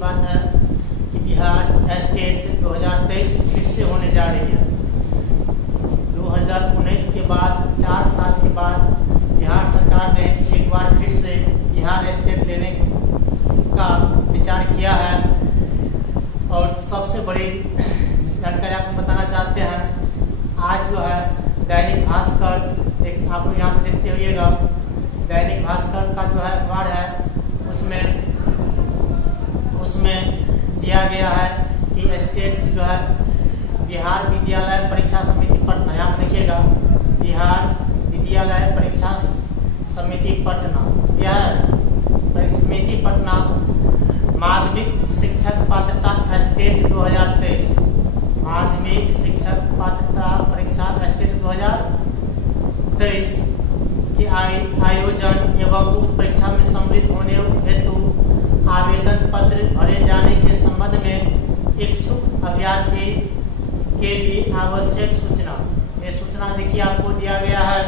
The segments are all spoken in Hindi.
बात है कि बिहार स्टेट 2023 फिर से होने जा रही है। 2019 के बाद 4 साल के बाद बिहार सरकार ने एक बार फिर से बिहार स्टेट लेने का विचार किया है। और सबसे बड़ी जानकारी आपको बताना चाहते हैं, आज जो है दैनिक भास्कर, एक आप लोग यहाँ पे देखते होइएगा, दैनिक भास्कर का जो है अखबार है, उसमें दिया गया है कि स्टेट जो है बिहार विद्यालय परीक्षा समिति पटना, यहाँ पे देखिएगा बिहार विद्यालय परीक्षा समिति पटना, बिहार समिति पटना माध्यमिक शिक्षक पात्रता स्टेट 2023, माध्यमिक शिक्षक पात्रता परीक्षा स्टेट 2023 के आयोजन एवं उक्त परीक्षा में सम्मिलित होने हेतु आवेदन पत्र भरे जाने के संबंध में इच्छुक अभ्यर्थी के लिए आवश्यक सूचना, ये सूचना देखिए आपको दिया गया है।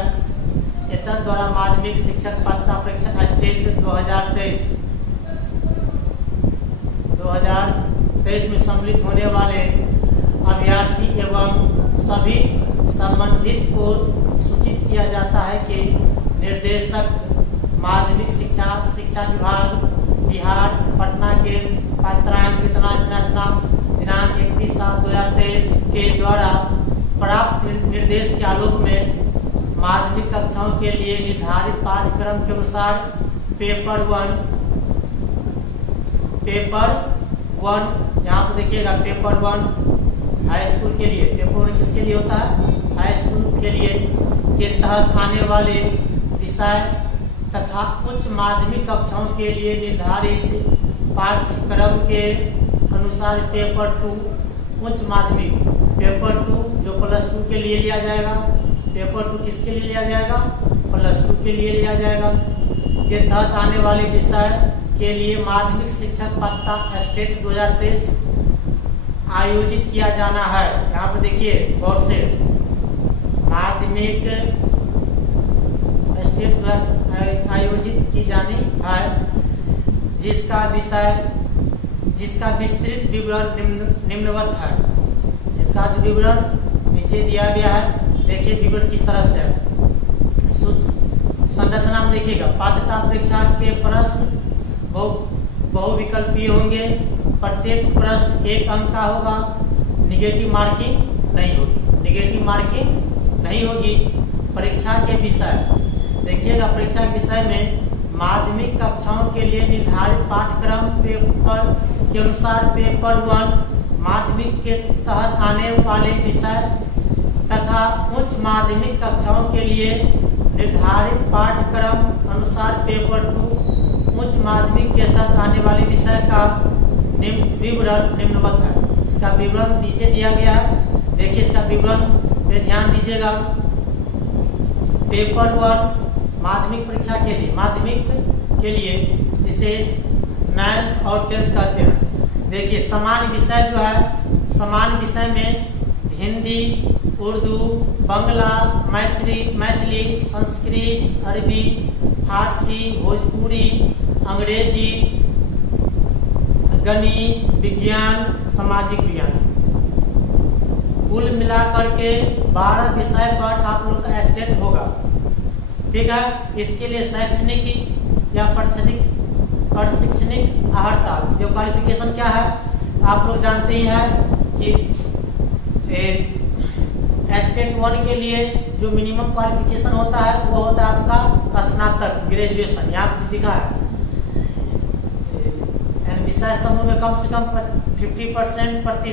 एतद द्वारा माध्यमिक शिक्षक पात्रता परीक्षा स्टेट 2023 में सम्मिलित होने वाले अभ्यर्थी एवं सभी संबंधित को सूचित किया जाता है कि निर्देशक माध्यमिक शिक्षा विभाग बिहार पटना के पात्रांक दिनांक 31/7/2023 के द्वारा प्राप्त निर्देश के आलोक में माध्यमिक कक्षाओं के लिए निर्धारित पाठ्यक्रम के अनुसार पेपर वन यहाँ पर देखिएगा, पेपर 1 हाई स्कूल के लिए, पेपर 1 किसके लिए होता है, हाई स्कूल के लिए, के तहत आने वाले विषय तथा उच्च माध्यमिक कक्षाओं के लिए निर्धारित पाठ्यक्रम के अनुसार पेपर 2 उच्च माध्यमिक, पेपर 2 जो +2 के लिए लिया जाएगा, पेपर 2 किसके लिए लिया जाएगा, +2 के लिए लिया जाएगा, के तहत आने वाले विषय के लिए माध्यमिक शिक्षक पात्रता स्टेट 2023 आयोजित किया जाना है। यहाँ पर देखिए गौर से, माध्यमिक स्टेट आयोजित की जानी है, जिसका विस्तृत विवरण निम्नवत है। इसका जो विवरण नीचे दिया गया है, देखिए विवरण किस तरह से है। संरचना में देखिएगा, पात्रता परीक्षा के प्रश्न बहुविकल्पीय होंगे, प्रत्येक प्रश्न 1 अंक का होगा, निगेटिव मार्किंग नहीं होगी। परीक्षा के विषय देखिएगा, परीक्षा के विषय में माध्यमिक कक्षाओं के लिए निर्धारित पाठ्यक्रम पेपर के अनुसार पेपर 1 माध्यमिक के तहत आने वाले विषय तथा उच्च माध्यमिक कक्षाओं के लिए निर्धारित पाठ्यक्रम अनुसार पेपर 2 उच्च माध्यमिक के तहत आने वाले विषय का विवरण निम्नवत है। इसका विवरण नीचे दिया गया है, देखिए इसका विवरण पे ध्यान दीजिएगा। पेपर 1 माध्यमिक परीक्षा के लिए जिसे 9th और 10th कहते हैं। देखिए सामान्य विषय जो है, सामान्य विषय में हिंदी, उर्दू, बांग्ला, मैथिली, संस्कृत, अरबी, फारसी, भोजपुरी, अंग्रेजी, गणित, विज्ञान, सामाजिक विज्ञान, कुल मिलाकर के 12 विषय पर आप लोग का स्टेट होगा। ठीक है, इसके लिए शैक्षणिक या प्रशिक्षणिक अर्हता जो क्वालिफिकेशन क्या है, आप लोग जानते ही हैं कि स्टेट 1 के लिए जो मिनिमम क्वालिफिकेशन होता है वो होता है आपका स्नातक, ग्रेजुएशन, यहाँ लिखा है। विषय समूह में कम से कम 50%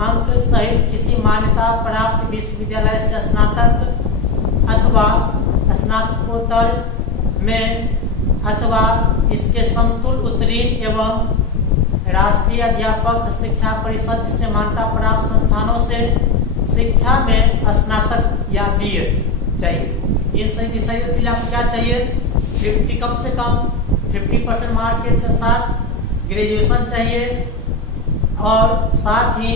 अंक सहित किसी मान्यता प्राप्त विश्वविद्यालय से स्नातक अथवा स्नातकोत्तर में अथवा इसके समतुल्य उत्तीर्ण एवं राष्ट्रीय अध्यापक शिक्षा परिषद से मान्यता प्राप्त संस्थानों से शिक्षा में स्नातक या BEd चाहिए। इन सभी विषयों के लिए आपको क्या चाहिए, 50 कम से कम 50% मार्क के साथ ग्रेजुएशन चाहिए और साथ ही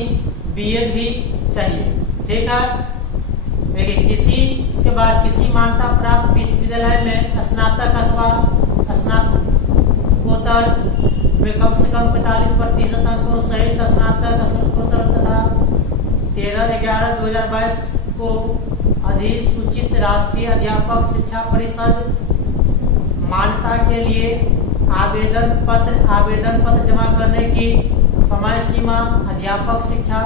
BEd भी चाहिए। ठीक है, देखिए उसके बाद किसी मान्यता प्राप्त विश्वविद्यालय में स्नातक अथवा स्नातकोत्तर में कम से कम 45% अंकों सहित स्नातक स्नातकोत्तर तथा 13/11/2022 को अधिसूचित राष्ट्रीय अध्यापक शिक्षा परिषद मान्यता के लिए आवेदन पत्र जमा करने की समय सीमा, अध्यापक शिक्षा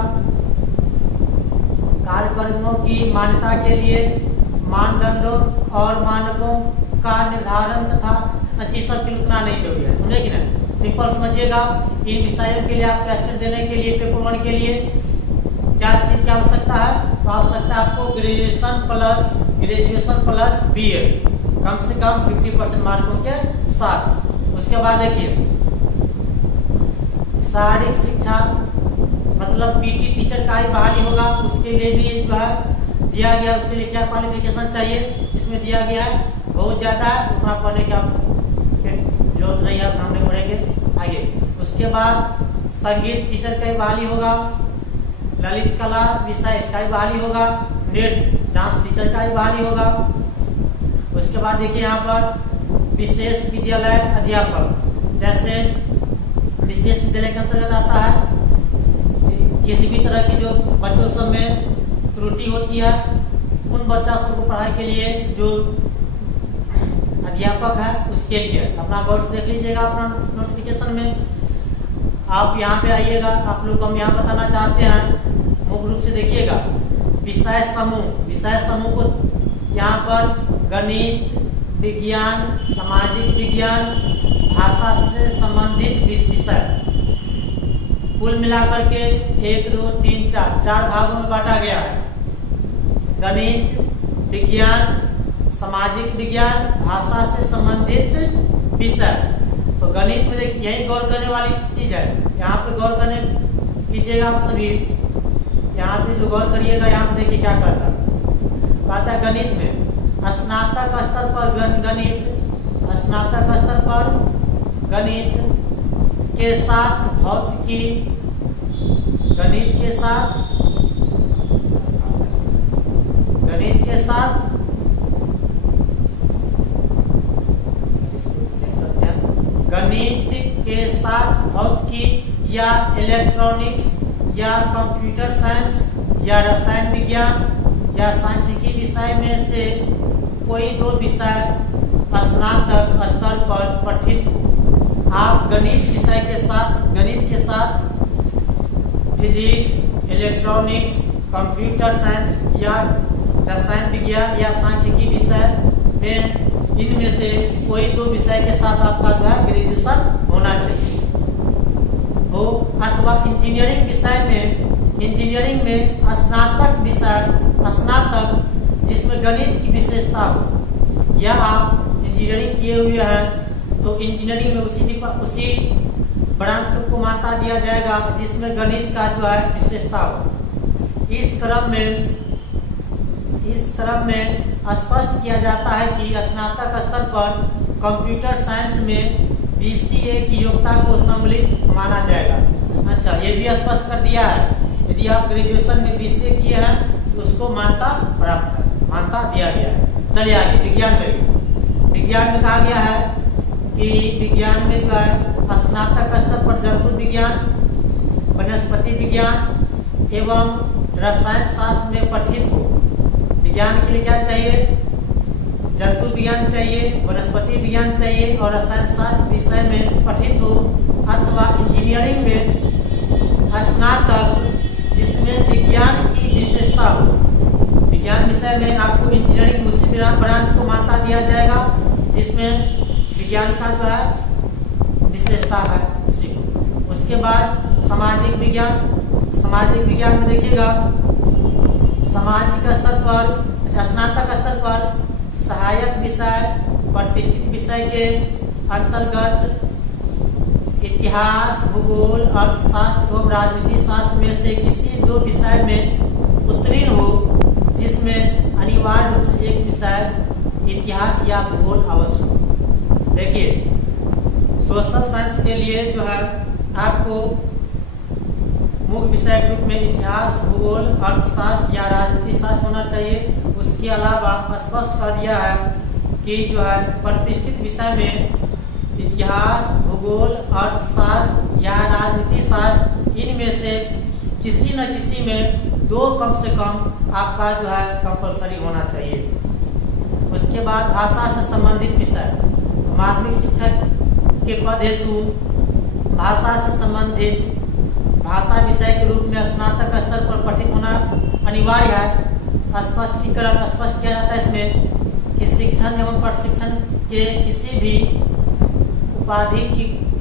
कार्यक्रमों की मान्यता के लिए मानदंडों और मानकों का निर्धारण तथा ये सब की उतना नहीं जरूरी है, समझे कि नहीं? सिंपल समझिएगा। इन विषयों के लिए आपको टेस्ट देने के लिए पेपर 1 के लिए क्या चीज की आवश्यकता है? तो आवश्यकता है आपको ग्रेजुएशन प्लस बीए कम से कम 50% मार्कों के साथ। उसके बाद देखिए शारीरिक शिक्षा मतलब पीटी टीचर का ही बहाली होगा, उसके लिए भी जो है दिया गया, उसके लिए क्या क्वालिफिकेशन चाहिए इसमें दिया गया है, बहुत ज़्यादा है, उतना पढ़ने की जरूरत नहीं है, हम नहीं पढ़ेंगे आगे। उसके बाद संगीत टीचर का ही बहाली होगा, ललित कला विषय इसका ही बहाली होगा, नृत्य डांस टीचर का ही बहाली होगा। उसके बाद देखिए यहाँ पर विशेष विद्यालय अध्यापक, जैसे विशेष विद्यालय के अंतर्गत आता है किसी भी तरह की जो बच्चों सब में त्रुटि होती है, उन बच्चा सबको पढ़ाई के लिए जो अध्यापक है उसके लिए अपना गौर से देख लीजिएगा अपना नोटिफिकेशन में। आप यहाँ पे आइएगा, आप लोग को हम यहाँ बताना चाहते हैं, मुख्य रूप से देखिएगा विषय समूह को यहाँ पर गणित, विज्ञान, सामाजिक विज्ञान, भाषा से संबंधित विषय कुल मिलाकर के 1 2 3 4 भागों में बांटा गया है। गणित, विज्ञान, सामाजिक विज्ञान, भाषा से संबंधित विषय। तो गणित में देखिए यही गौर करने वाली चीज है, यहाँ पे गौर करने कीजिएगा आप सभी। यहाँ पे जो गौर करिएगा यहाँ पे देखिए क्या कहता है गणित में स्नातक स्तर पर गणित के साथ भौतिकी, गणित के साथ भौतिकी या इलेक्ट्रॉनिक्स या कंप्यूटर साइंस या रसायन विज्ञान या सांख्यिकी विषय में से कोई 2 विषय स्नातक स्तर पर पठित हो। आप गणित के साथ फिजिक्स, इलेक्ट्रॉनिक्स, कंप्यूटर साइंस या रसायन विज्ञान या सांख्यिकी विषय में इनमें से कोई 2 विषय के साथ आपका जो है ग्रेजुएशन होना चाहिए हो, अथवा इंजीनियरिंग में स्नातक जिसमें गणित की विशेषता हो, या आप इंजीनियरिंग किए हुए हैं तो इंजीनियरिंग में उसी ब्रांच को मान्यता दिया जाएगा जिसमें गणित का जो है विशेषता हो। इस क्रम में स्पष्ट किया जाता है कि स्नातक स्तर पर कंप्यूटर साइंस में BCA की योग्यता को सम्मिलित माना जाएगा। अच्छा, ये भी स्पष्ट कर दिया है, यदि आप ग्रेजुएशन में BCA किए हैं तो उसको मान्यता प्राप्त है, मान्यता दिया गया है। चलिए आगे विज्ञान में कहा गया है कि विज्ञान में जो है स्नातक स्तर पर जंतु विज्ञान, वनस्पति विज्ञान एवं रसायन शास्त्र में पठित हो। विज्ञान के लिए क्या चाहिए? जंतु विज्ञान चाहिए, वनस्पति विज्ञान चाहिए और रसायन शास्त्र विषय में पठित हो, अथवा इंजीनियरिंग में स्नातक जिसमें विज्ञान की विशेषता हो। विज्ञान विषय में आपको इंजीनियरिंग उसी ब्रांच को मान्यता दिया जाएगा जिसमें विज्ञान का जो है विशेषता है उसी को। उसके बाद सामाजिक विज्ञान में देखिएगा सामाजिक स्तर पर स्नातक स्तर पर सहायक विषय, प्रतिष्ठित विषय के अंतर्गत इतिहास, भूगोल, अर्थशास्त्र एवं राजनीति शास्त्र में से किसी 2 विषय में उत्तीर्ण हो, जिसमें अनिवार्य रूप से एक विषय इतिहास या भूगोल अवश्य हो। देखिए सोशल साइंस के लिए जो है आपको मुख्य विषय के रूप में इतिहास, भूगोल, अर्थशास्त्र या राजनीति शास्त्र होना चाहिए। उसके अलावा स्पष्ट कर दिया है कि जो है प्रतिष्ठित विषय में इतिहास, भूगोल, अर्थशास्त्र या राजनीति शास्त्र, इनमें से किसी न किसी में 2 कम से कम आपका जो है कंपलसरी होना चाहिए। उसके बाद भाषा से संबंधित विषय, माध्यमिक शिक्षक के पद हेतु भाषा से संबंधित भाषा विषय के रूप में स्नातक स्तर पर पठित होना अनिवार्य है। स्पष्टीकरण स्पष्ट किया जाता है इसमें कि शिक्षण एवं प्रशिक्षण के किसी भी उपाधि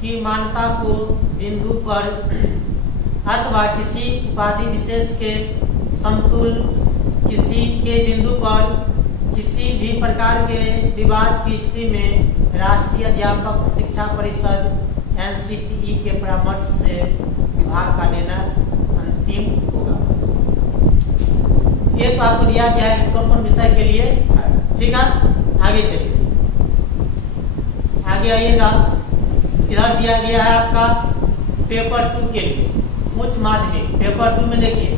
की मान्यता को बिंदु पर अथवा किसी उपाधि विशेष के समतुल किसी के बिंदु पर किसी भी प्रकार के विवाद की स्थिति में राष्ट्रीय अध्यापक शिक्षा परिषद NCTE के परामर्श से विभाग का निर्णय अंतिम होगा। ये तो आपको दिया गया है कौन कौन विषय के लिए, ठीक है। आगे चलिए, आगे आइएगा। इधर दिया गया है आपका पेपर 2 के लिए उच्च माध्यमिक। पेपर 2 में देखिए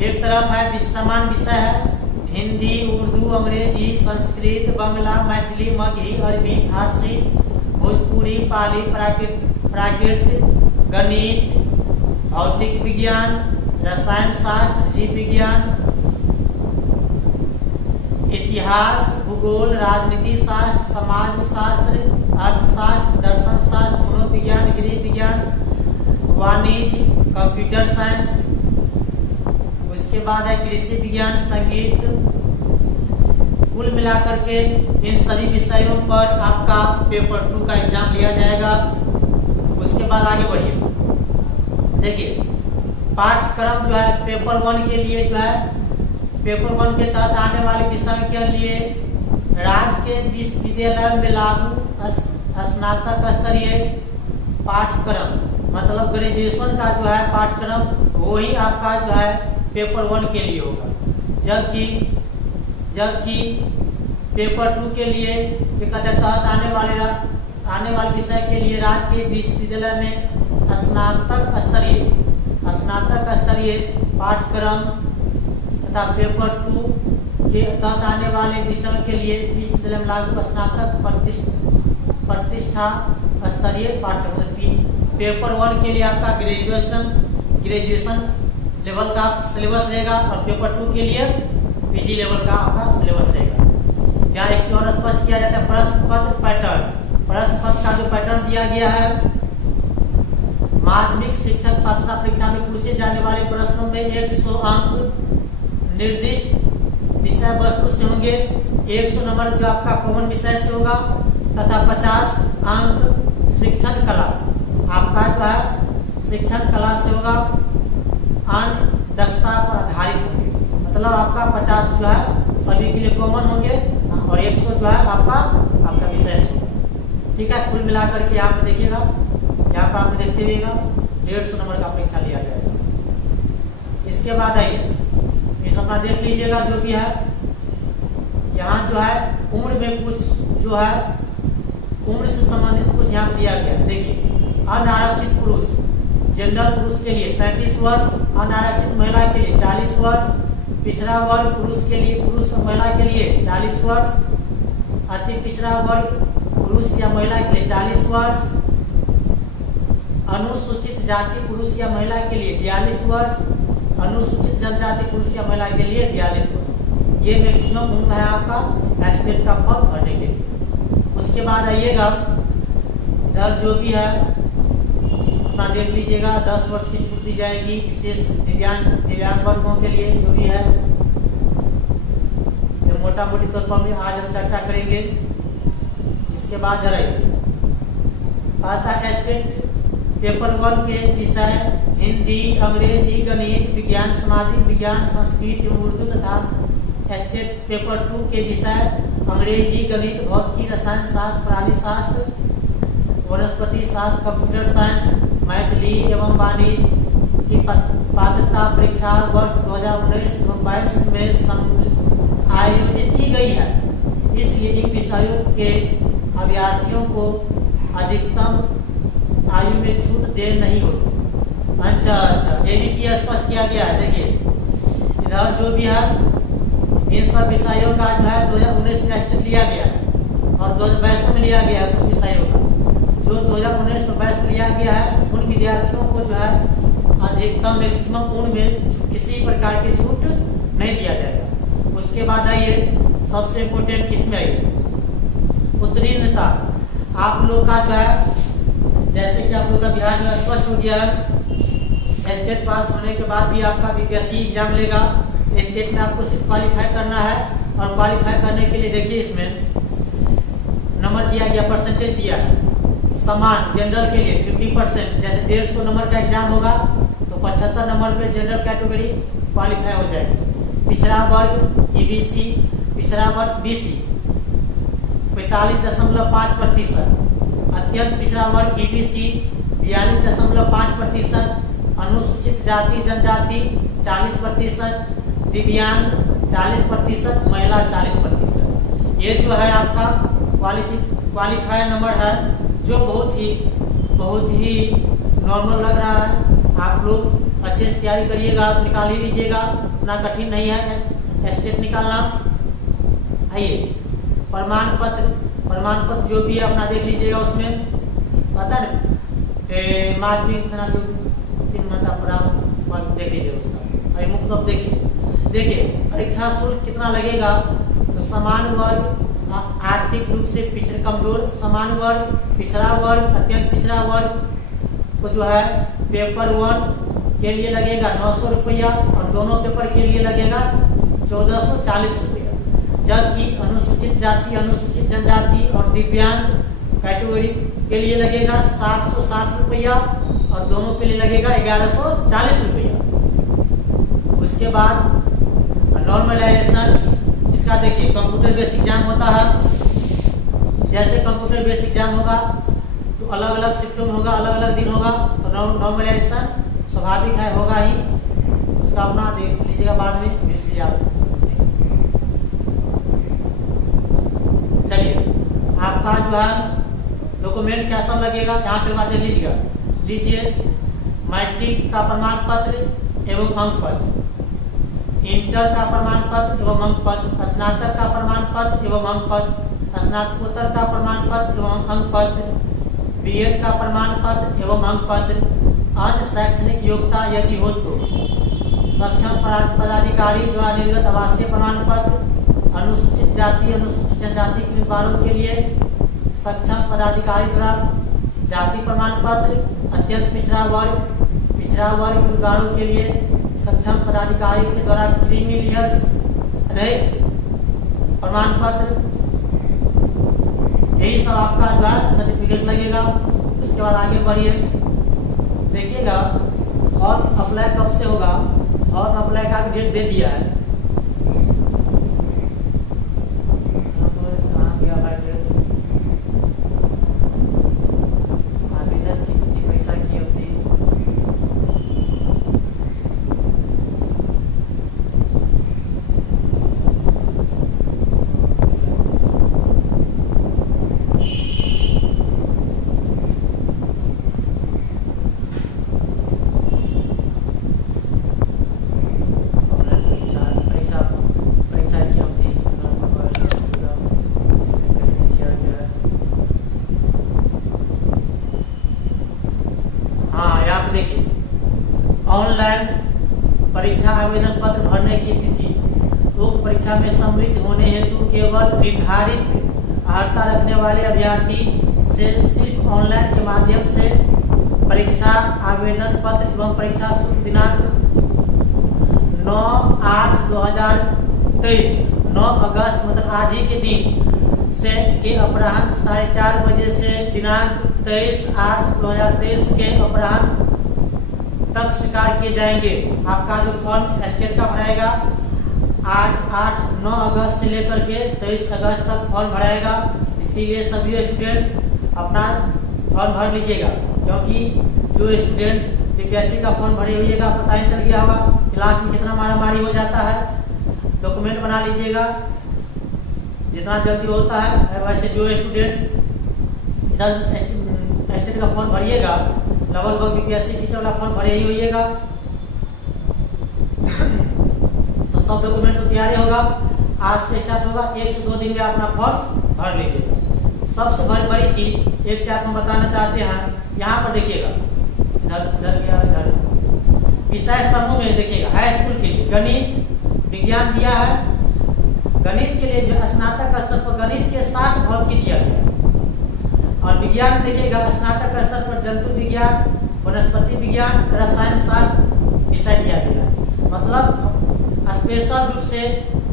एक तरफ है समान विषय है हिंदी, उर्दू, अंग्रेजी, संस्कृत, बांग्ला, मैथिली, मगही, अरबी, फारसी, भोजपुरी, पाली, प्राकृत, गणित, भौतिक विज्ञान, रसायन शास्त्र, जीव विज्ञान, इतिहास, भूगोल, राजनीति शास्त्र, समाज शास्त्र, अर्थशास्त्र, दर्शन शास्त्र, मनोविज्ञान, गृह विज्ञान, वाणिज्य, कंप्यूटर साइंस। उसके बाद है कृषि विज्ञान, संगीत। कुल मिलाकर के इन सभी विषयों पर आपका पेपर 2 का एग्जाम लिया जाएगा। उसके बाद आगे बढ़िए, देखिए पाठ्यक्रम जो है पेपर 1 के लिए जो है पेपर 1 के तहत आने वाले विषयों के लिए राज्य के विश्वविद्यालय में लागू स्नातक स्तरीय पाठ्यक्रम मतलब ग्रेजुएशन का जो है पाठ्यक्रम वही आपका जो है पेपर 1 के लिए होगा। जबकि पेपर 2 के लिए तहत आने वाले विषय के लिए राज्य के विश्वविद्यालय में स्नातक स्तरीय पाठ्यक्रम तथा पेपर 2 के तहत आने वाले विषयों के लिए विश्वविद्यालय में लागू स्नातक प्रतिष्ठा स्तरीय पाठ्यक्रम। पेपर 1 के लिए आपका ग्रेजुएशन लेवल का सिलेबस रहेगा और पेपर 2 के लिए PG लेवल का आपका सिलेबस रहेगा। यहाँ एक चीज और स्पष्ट किया जाता है प्रश्न पत्र पैटर्न। प्रश्न पत्र का जो पैटर्न दिया गया है माध्यमिक शिक्षक पात्रता परीक्षा में पूछे जाने वाले प्रश्नों में 100 अंक निर्दिष्ट विषय वस्तु से होंगे, 100 नंबर जो आपका कॉमन विषय से होगा तथा 50 अंक शिक्षण कला आपका जो है शिक्षण कला से होगा। अन्य दक्षता पर आधारित होंगे मतलब आपका 50 जो है सभी के लिए कॉमन होंगे और 100 जो है आपका विषय से होगा, ठीक है। कुल मिलाकर के यहाँ पे देखिएगा, यहाँ पर आप देखते हुएगा 150 नंबर का परीक्षा लिया जाएगा। इसके बाद आइए इस अपना देख लीजिएगा जो भी है यहाँ जो है उम्र में कुछ जो है उम्र से संबंधित कुछ यहाँ दिया गया है। देखिए अनारक्षित पुरुष जनरल पुरुष के लिए 37 वर्ष, अनारक्षित महिला के लिए 40 वर्ष, पिछड़ा वर्ग पुरुष और महिला के लिए 40 वर्ष, अति पिछड़ा वर्ग पुरुष या महिला के लिए 40 वर्ष, अनुसूचित जाति पुरुष या महिला के लिए 42 वर्ष, अनुसूचित जनजाति पुरुष या महिला के लिए 42 वर्ष। ये मैक्सिमम उम्र है आपका स्टेट का फॉर्म भरने के लिए। उसके बाद आइएगा इधर जो भी है अपना देख लीजिएगा 10 वर्ष की छूट दी जाएगी विशेष दिव्यांग वर्गों के लिए जो भी है तो मोटा मोटी तौर पर आज हम चर्चा करेंगे। इसके बाद आता है स्टेट पेपर 1 के विषय हिंदी, अंग्रेजी, गणित, विज्ञान, सामाजिक विज्ञान, संस्कृत एवं उर्दू तथा स्टेट पेपर 2 के विषय अंग्रेजी, गणित, भौतिकी, रसायन शास्त्र, प्राणी शास्त्र, वनस्पति शास्त्र, कंप्यूटर साइंस, मैथिली एवं वाणिज्य की पात्रता परीक्षा वर्ष 2019-22 में आयोजित की गई है। इसलिए इन विषयों के अभ्यर्थियों को अधिकतम आयु में छूट देर नहीं होगी। अच्छा ये भी चीज स्पष्ट किया गया है। देखिए इधर जो भी है इन सब विषयों का जो है 2019 में स्टेट लिया गया है और 2022 में लिया गया है कुछ विषयों का। विद्यार्थियों को जो है अधिकतम मैक्सिमम पूर्ण में किसी प्रकार की छूट नहीं दिया जाएगा। उसके बाद आइए सबसे इम्पोर्टेंट इसमें आइए उत्तीर्णता। आप लोग का जो है जैसे कि आप लोग का बिहार में स्पष्ट हो गया है, स्टेट पास होने के बाद भी आपका बीपीएससी एग्जाम लेगा। स्टेट में आपको सिर्फ क्वालिफाई करना है और क्वालिफाई करने के लिए देखिए इसमें नंबर दिया गया, परसेंटेज दिया है समान। जनरल के लिए 50%, जैसे 150 नंबर का एग्जाम होगा तो 75 नंबर पे जनरल कैटेगरी क्वालिफाई हो जाएगी। पिछड़ा वर्ग ईबीसी, पिछड़ा वर्ग बीसी 45.5%, अत्यंत पिछड़ा वर्ग ईबीसी 42.5%, अनुसूचित जाति जनजाति 40%, दिव्यांग 40%, महिला 40%। ये जो है आपका क्वालिफायर नंबर है, जो बहुत ही नॉर्मल लग रहा है। आप लोग अच्छे से तैयारी करिएगा तो निकाल ही लीजिएगा, उतना कठिन नहीं है स्टेट निकालना। आइए प्रमाण पत्र जो भी है अपना देख लीजिएगा। उसमें पता है माध्यमिक जो 3 महीना पढ़ा देख लीजिएगा उसका। आइए मुक्त अब देखिए परीक्षा शुल्क कितना लगेगा। तो समान वर्ग, आर्थिक रूप से पिछड़े कमजोर, समान वर्ग, पिछड़ा वर्ग, अत्यंत पिछड़ा वर्ग को जो है पेपर 1 के लिए लगेगा 900 रुपया और दोनों पेपर के लिए लगेगा 1440 रुपया। जबकि अनुसूचित जाति, अनुसूचित जनजाति और दिव्यांग कैटेगरी के लिए लगेगा 760 रुपया और दोनों के लिए लगेगा 1140 रुपया। उसके बाद नॉर्मलाइजेशन, इसका देखिए कंप्यूटर बेस्ड एग्जाम होता है। जैसे कंप्यूटर बेस्ड एग्जाम होगा तो अलग अलग शिफ्टों में होगा, अलग अलग दिन होगा। तो नॉर्मलाइजेशन स्वाभाविक है, होगा ही। उसका अपना देख लीजिएगा बाद में, इसलिए आप चलिए आपका जो है डॉक्यूमेंट कैसा लगेगा यहाँ पे बात देख लीजिएगा। लीजिए मैट्रिक का प्रमाण पत्र एवं अंक पत्र, इंटर का प्रमाण पत्र एवं अंक पत्र, स्नातक का प्रमाण पत्र एवं अंक पत्र, स्नातकोत्तर का प्रमाण पत्र एवं अंक पत्र, बीएड का प्रमाण पत्र एवं अंक पत्र, अन्य शैक्षणिक योग्यता यदि हो तो सक्षम पदाधिकारी द्वारा निर्गत आवासीय प्रमाण पत्र, अनुसूचित जाति अनुसूचित जनजाति के उम्मीदवारों के लिए सक्षम पदाधिकारी द्वारा जाति प्रमाण पत्र, अत्यंत पिछड़ा वर्ग के उम्मीदवारों के लिए सक्षम पदाधिकारी के द्वारा क्रीमिलियर्स रहित प्रमाण पत्र। यही सब आपका जो है सर्टिफिकेट लगेगा। उसके बाद आगे बढ़िए देखिएगा फॉर्म अप्लाई कब से होगा। फॉर्म अप्लाई का डेट दे दिया है, ऑनलाइन परीक्षा आवेदन पत्र भरने की तिथि। उक्त परीक्षा में सम्मिलित होने हेतु केवल निर्धारित अर्हता रखने वाले अभ्यर्थी से सिर्फ ऑनलाइन के माध्यम से परीक्षा आवेदन पत्र एवं परीक्षा शुल्क दिनांक 9/8/2023 9 अगस्त मतलब आज ही के दिन से के अपराह्न 4:30 बजे से दिनांक 23/8/2023 के अपराह्न तक स्वीकार किए जाएंगे। आपका जो फॉर्म स्टेट का भराएगा आज 8-9 अगस्त से लेकर के 23 अगस्त तक फॉर्म भराएगा। इसीलिए सभी स्टूडेंट अपना फॉर्म भर लीजिएगा, क्योंकि जो स्टूडेंट बीपीएससी का फॉर्म भरे होइएगा पता ही चल गया होगा क्लास में कितना मारामारी हो जाता है। डॉक्यूमेंट बना लीजिएगा जितना जल्दी होता है। वैसे जो स्टूडेंट इधर स्टेट का फॉर्म भरिएगा लगभग बीपीएससी टीचर वाला फॉर्म भरे ही होइएगा, तो सब डॉक्यूमेंट तो तैयारी होगा। आज से स्टार्ट होगा, 1 से 2 दिन में अपना फॉर्म भर लीजिएगा। सबसे बड़ी चीज एक चीज आपको बताना चाहते हैं, यहाँ पर देखिएगा इधर गया इधर। विषय समूह में देखिएगा हाई स्कूल के लिए गणित विज्ञान दिया है। गणित के लिए जो स्नातक स्तर पर गणित के साथ भौतिकी दिया गया है। और विज्ञान देखिएगा स्नातक स्तर पर जंतु विज्ञान, वनस्पति विज्ञान, रसायन शास्त्र विषय दिया गया है। मतलब स्पेशल रूप से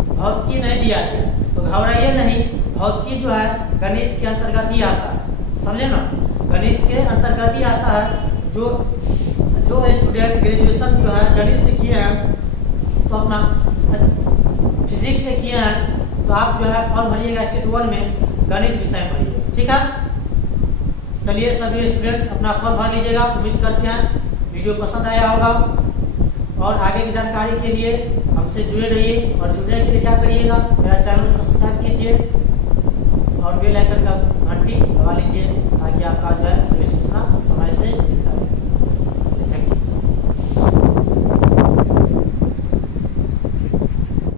भौतिकी नहीं दिया गया, तो घबराइए नहीं। भौतिकी जो है गणित के अंतर्गत ही आता है, समझे ना, गणित के अंतर्गत ही आता है। जो स्टूडेंट ग्रेजुएशन जो है गणित से किए हैं तो अपना फिजिक्स से किए हैं तो आप जो है फॉर्म भरिएगा स्टेट 1 में गणित विषय भरिए, ठीक है। चलिए सभी स्टूडेंट अपना फॉर्म भर लीजिएगा। उम्मीद करते हैं वीडियो पसंद आया होगा और आगे की जानकारी के लिए हमसे जुड़े रहिए। और जुड़ने के लिए क्या करिएगा, मेरा चैनल सब्सक्राइब कीजिए और बेल आइकन का घंटी दबा लीजिए ताकि आपका